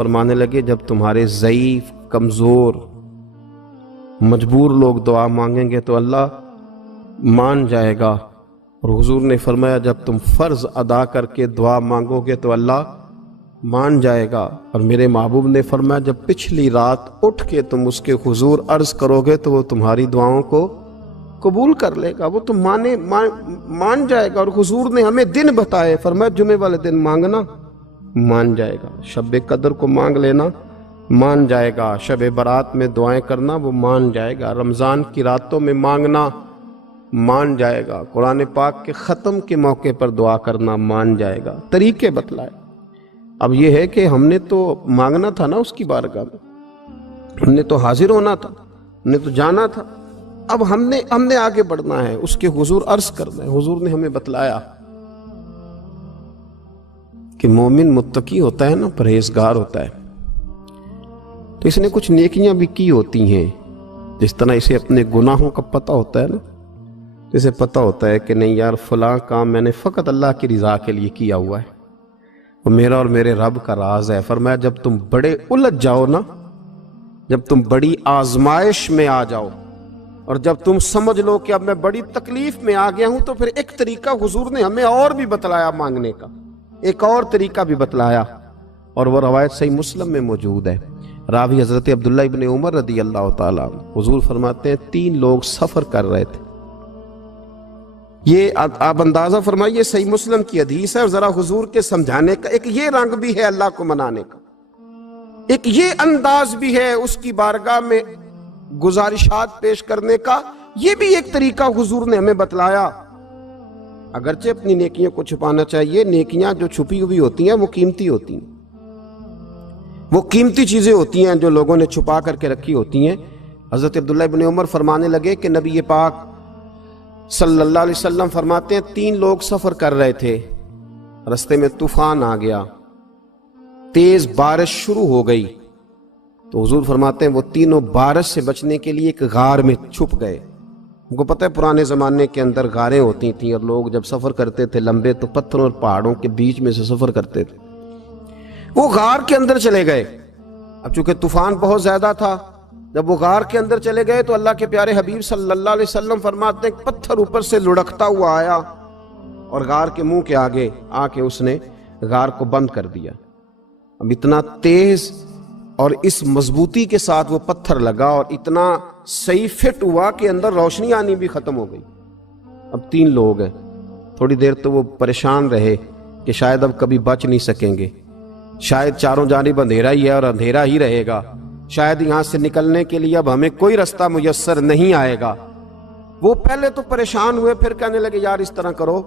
فرمانے لگے جب تمہارے ضعیف، کمزور، مجبور لوگ دعا مانگیں گے تو اللہ مان جائے گا، اور حضور نے فرمایا جب تم فرض ادا کر کے دعا مانگو گے تو اللہ مان جائے گا، اور میرے محبوب نے فرمایا جب پچھلی رات اٹھ کے تم اس کے حضور عرض کرو گے تو وہ تمہاری دعاؤں کو قبول کر لے گا، وہ تم مان جائے گا۔ اور حضور نے ہمیں دن بتائے، فرمایا جمعے والے دن مانگنا مان جائے گا، شب قدر کو مانگ لینا مان جائے گا، شب برات میں دعائیں کرنا وہ مان جائے گا، رمضان کی راتوں میں مانگنا مان جائے گا، قرآن پاک کے ختم کے موقع پر دعا کرنا مان جائے گا، طریقے بتلائے۔ اب یہ ہے کہ ہم نے تو مانگنا تھا نا اس کی بارگاہ میں، ہم نے تو حاضر ہونا تھا، ہم نے تو جانا تھا، اب ہم نے آگے بڑھنا ہے، اس کے حضور عرض کرنا ہے۔ حضور نے ہمیں بتلایا کہ مومن متقی ہوتا ہے نا، پرہیزگار ہوتا ہے، تو اس نے کچھ نیکیاں بھی کی ہوتی ہیں، جس طرح اسے اپنے گناہوں کا پتہ ہوتا ہے نا، جسے پتہ ہوتا ہے کہ نہیں یار فلاں کام میں نے فقط اللہ کی رضا کے لیے کیا ہوا ہے، وہ میرا اور میرے رب کا راز ہے۔ فرمایا جب تم بڑے الجھ جاؤ نا، جب تم بڑی آزمائش میں آ جاؤ، اور جب تم سمجھ لو کہ اب میں بڑی تکلیف میں آ گیا ہوں، تو پھر ایک طریقہ حضور نے ہمیں اور بھی بتلایا مانگنے کا، ایک اور طریقہ بھی بتلایا، اور وہ روایت صحیح مسلم میں موجود ہے، راوی حضرت عبداللہ ابن عمر رضی اللہ تعالیٰ عنہ، حضور فرماتے ہیں 3 لوگ سفر کر رہے تھے، یہ آپ اندازہ فرمائیے صحیح مسلم کی حدیث ہے، اور ذرا حضور کے سمجھانے کا ایک یہ رنگ بھی ہے اللہ کو منانے کا، ایک یہ انداز بھی ہے اس کی بارگاہ میں گزارشات پیش کرنے کا، یہ بھی ایک طریقہ حضور نے ہمیں بتلایا۔ اگرچہ اپنی نیکیوں کو چھپانا چاہیے، نیکیاں جو چھپی ہوئی ہوتی ہیں وہ قیمتی ہوتی ہیں، وہ قیمتی چیزیں ہوتی ہیں جو لوگوں نے چھپا کر کے رکھی ہوتی ہیں۔ حضرت عبداللہ ابن عمر فرمانے لگے کہ نبی پاک صلی اللہ علیہ وسلم فرماتے ہیں 3 لوگ سفر کر رہے تھے، رستے میں طوفان آ گیا، تیز بارش شروع ہو گئی، تو حضور فرماتے ہیں وہ تینوں بارش سے بچنے کے لیے ایک غار میں چھپ گئے۔ ان کو پتہ ہے پرانے زمانے کے اندر غاریں ہوتی تھیں، اور لوگ جب سفر کرتے تھے لمبے تو پتھروں اور پہاڑوں کے بیچ میں سے سفر کرتے تھے، وہ غار کے اندر چلے گئے۔ اب چونکہ طوفان بہت زیادہ تھا، جب وہ غار کے اندر چلے گئے تو اللہ کے پیارے حبیب صلی اللہ علیہ وسلم فرماتے ہیں پتھر اوپر سے لڑکتا ہوا آیا اور غار کے منہ کے آگے آ کے اس نے غار کو بند کر دیا۔ اب اتنا تیز اور اس مضبوطی کے ساتھ وہ پتھر لگا اور اتنا صحیح فٹ ہوا کہ اندر روشنی آنی بھی ختم ہو گئی۔ اب 3 لوگ ہیں، تھوڑی دیر تو وہ پریشان رہے کہ شاید اب کبھی بچ نہیں سکیں گے، شاید چاروں جانب اندھیرا ہی ہے اور اندھیرا ہی رہے گا، شاید یہاں سے نکلنے کے لیے اب ہمیں کوئی رستہ میسر نہیں آئے گا۔ وہ پہلے تو پریشان ہوئے، پھر کہنے لگے یار اس طرح کرو